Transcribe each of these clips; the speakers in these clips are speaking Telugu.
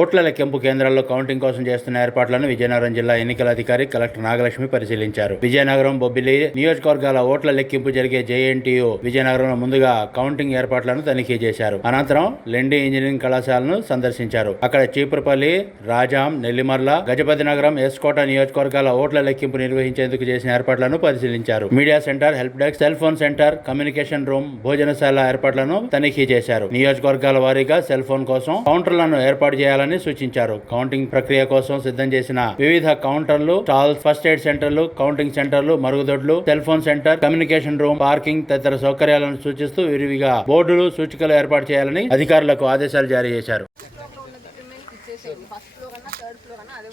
ఓట్ల లెక్కింపు కేంద్రాల్లో కౌంటింగ్ కోసం చేస్తున్న ఏర్పాట్లను విజయనగరం జిల్లా ఎన్నికల అధికారి కలెక్టర్ నాగలక్ష్మి పరిశీలించారు. విజయనగరం బొబ్బిలి నియోజకవర్గాల ఓట్ల లెక్కింపు జరిగే జేఎన్టీయు విజయనగరంలో ముందుగా కౌంటింగ్ ఏర్పాట్లను తనిఖీ చేశారు. అనంతరం లెండి ఇంజనీరింగ్ కళాశాలను సందర్శించారు. అక్కడ చీపురపల్లి రాజాం నెల్లిమర్ల గజపతి నగరం ఎస్కోట నియోజకవర్గాల ఓట్ల లెక్కింపు నిర్వహించేందుకు చేసిన ఏర్పాట్లను పరిశీలించారు. Media centre help desk cell phone centre communication room భోజనశాల ఏర్పాట్లను తనిఖీ చేశారు. నియోజకవర్గాల వారీగా సెల్ ఫోన్ కోసం కౌంటర్లను ఏర్పాటు చేయాలని సూచించారు. కౌంటింగ్ ప్రక్రియ కోసం సిద్ధం చేసిన వివిధ కౌంటర్లు స్టాల్స్ ఫస్ట్ ఎయిడ్ సెంటర్లు కౌంటింగ్ సెంటర్లు మరుగుదొడ్లు cell phone centre communication room parking తదితర సౌకర్యాలను సూచిస్తూ విరివిగా బోర్డులు సూచికలు ఏర్పాటు చేయాలని అధికారులకు ఆదేశాలు జారీ చేశారు ఫ్లోర్ ఉన్న డాక్యుమెంట్స్ ఇచ్చేసేయండి ఫస్ట్ ఫ్లోర్ అన్నా థర్డ్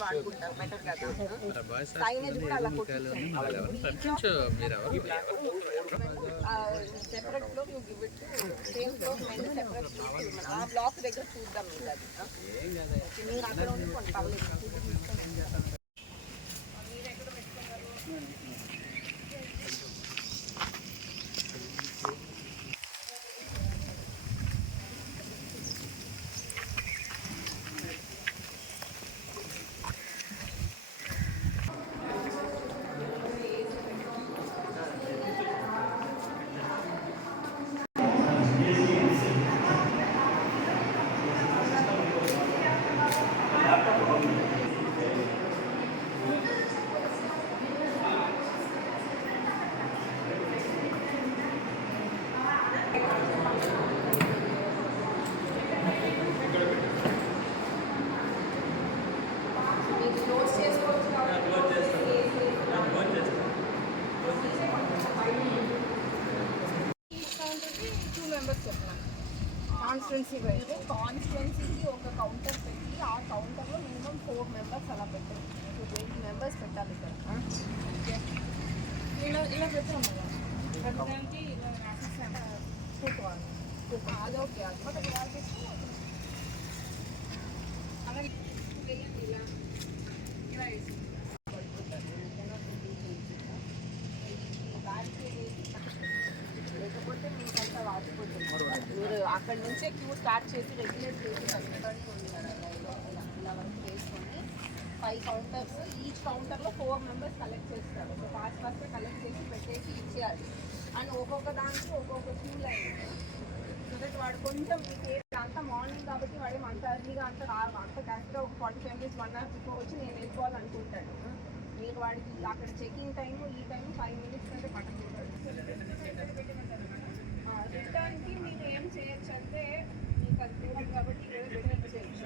ఫ్లోర్ అన్నా అదే వాడుకుంటాం బెటర్ కదా సైనేజ్ కూడా అలా separate floor you give it same floor main separate floor ఆ బ్లాక్ దగ్గర చూద్దాం మీరు అది ఓకే, మీరు అక్కడ ఉండి కొన్ని పర్లేదు. మెంబర్స్ చెప్తున్నాను కాన్స్టిట్యున్సీ అయితే కాన్స్టిట్యున్సీకి ఒక కౌంటర్ పెట్టి ఆ కౌంటర్లో మినిమం ఫోర్ మెంబర్స్ అలా పెట్టాలి ఎయిట్ మెంబర్స్ పెట్టాలి ఇక్కడ. ఇలా ఇలా పెట్టాము కదా. పెట్టడానికి ఇలా కూర్చోవాలి. అది ఓకే అది బట్ అది వాళ్ళకి అలాగే వేయండి ఇలా ఇలా వేసి లేకపోతే మీకు అంతా వాచిపోతుంది మీరు అక్కడి నుంచే క్యూ స్టార్ట్ చేసి రెగ్యులేట్ చేసి కష్టపడి ఉంది కదా ఇలా ఇలా వరకు చేసుకొని ఫైవ్ కౌంటర్స్ ఈచ్ కౌంటర్లో ఫోర్ మెంబర్స్ కలెక్ట్ చేస్తారు. ఒక ఫాస్ట్ ఫాస్ట్గా కలెక్ట్ చేసి పెట్టేసి ఇచ్చేయాలి. అండ్ ఒక్కొక్క దానికి ఒక్కొక్క క్యూ లైన్ సో దట్ వాడు కొంచెం మీకు అంతా మార్నింగ్ కాబట్టి వాడు అంత అర్లీగా అంత రాదు అంత కరెక్ట్గా ఒక forty five minutes one hour before వచ్చి నేను వెళ్ళిపోవాలనుకుంటాను. మీకు వాడికి అక్కడ చెకింగ్ టైము ఈ టైము ఫైవ్ మినిట్స్ అంటే పట్టదు రిటర్న్కి మీరు ఏం చేయొచ్చు అంటే మీకు అది దూరం కాబట్టి ఇరవై రిటర్న్ చేయొచ్చు